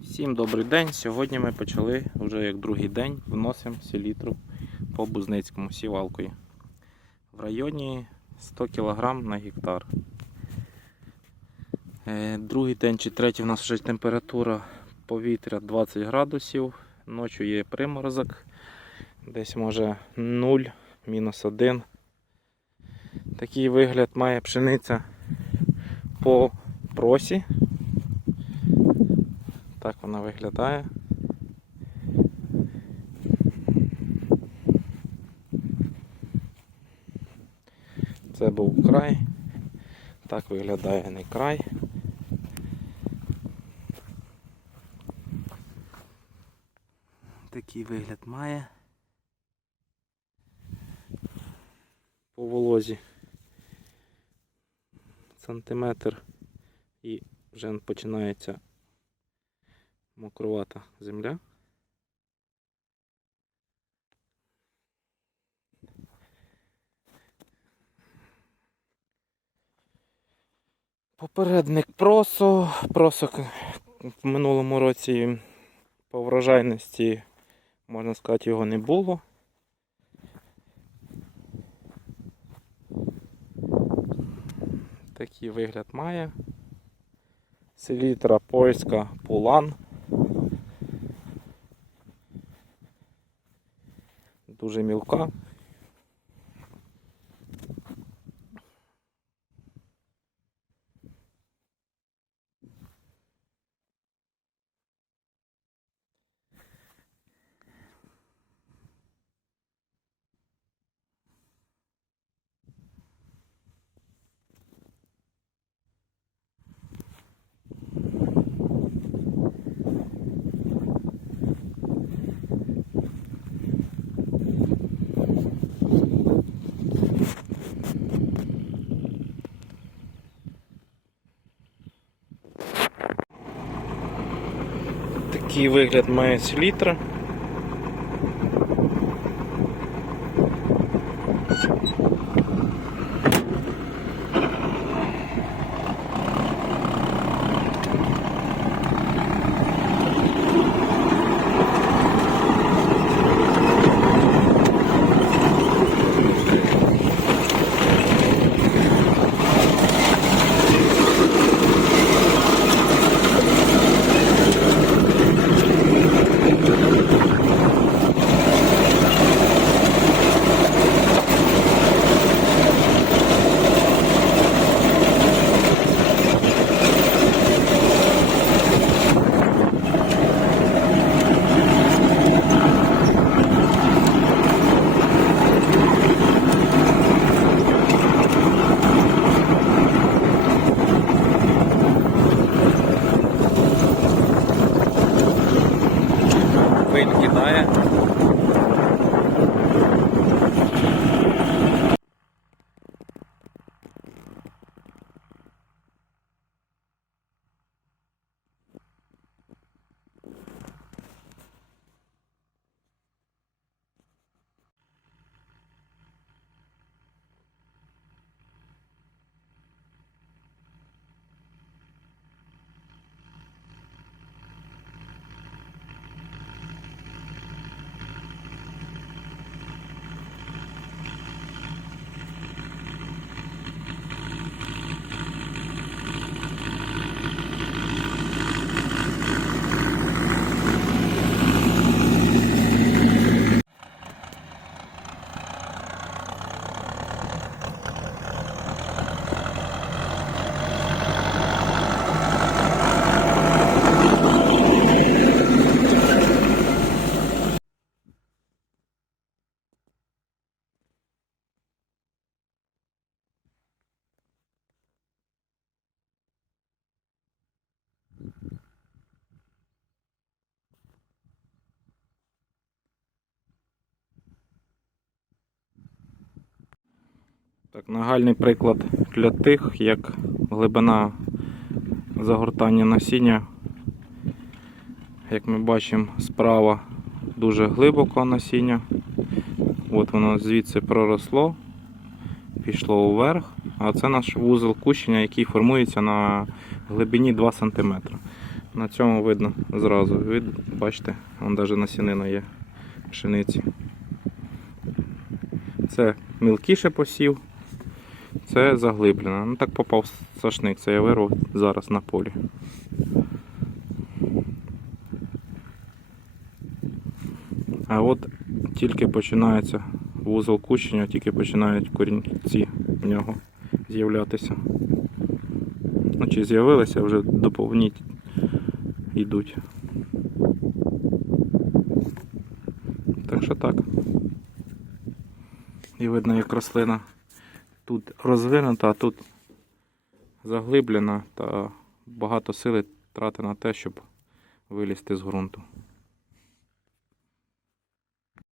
Всім добрий день. Сьогодні ми почали вже як другий день вносимо селітру по Бузницькому сівалкою. В районі 100 кг на гектар. Е, Другий день чи третій у нас вже температура повітря 20 градусів. Ночі є приморозок. Десь може 0, мінус 1. Такий вигляд має пшениця по просі. Вона виглядає. Це був край. Так виглядає не край. Такий вигляд має. По волозі. Сантиметр і вже починається мокрувата земля. Попередник просо. Просок в минулому році по врожайності, можна сказати, його не було. Такий вигляд має. Селітра польська пулан. Дуже мілка. Такий вигляд має селітра. Пиль Так, нагальний приклад для тих, як глибина загортання насіння. Як ми бачимо, справа дуже глибоко насіння. От воно звідси проросло, пішло вверх, а це наш вузол кущення, який формується на глибині 2 см. На цьому видно зразу. Вид, бачите, вон навіть насінина є пшениці. Це мілкіше посів, це заглиблено. Ну так попав сошник, це я вирвав зараз на полі. А от тільки починається вузол кущення, тільки починають корінці в нього з'являтися. Ну, чи з'явилися, вже доповніть йдуть. Так що так. І видно, як рослина тут розвинута, а тут заглиблена та багато сили трати на те, щоб вилізти з ґрунту.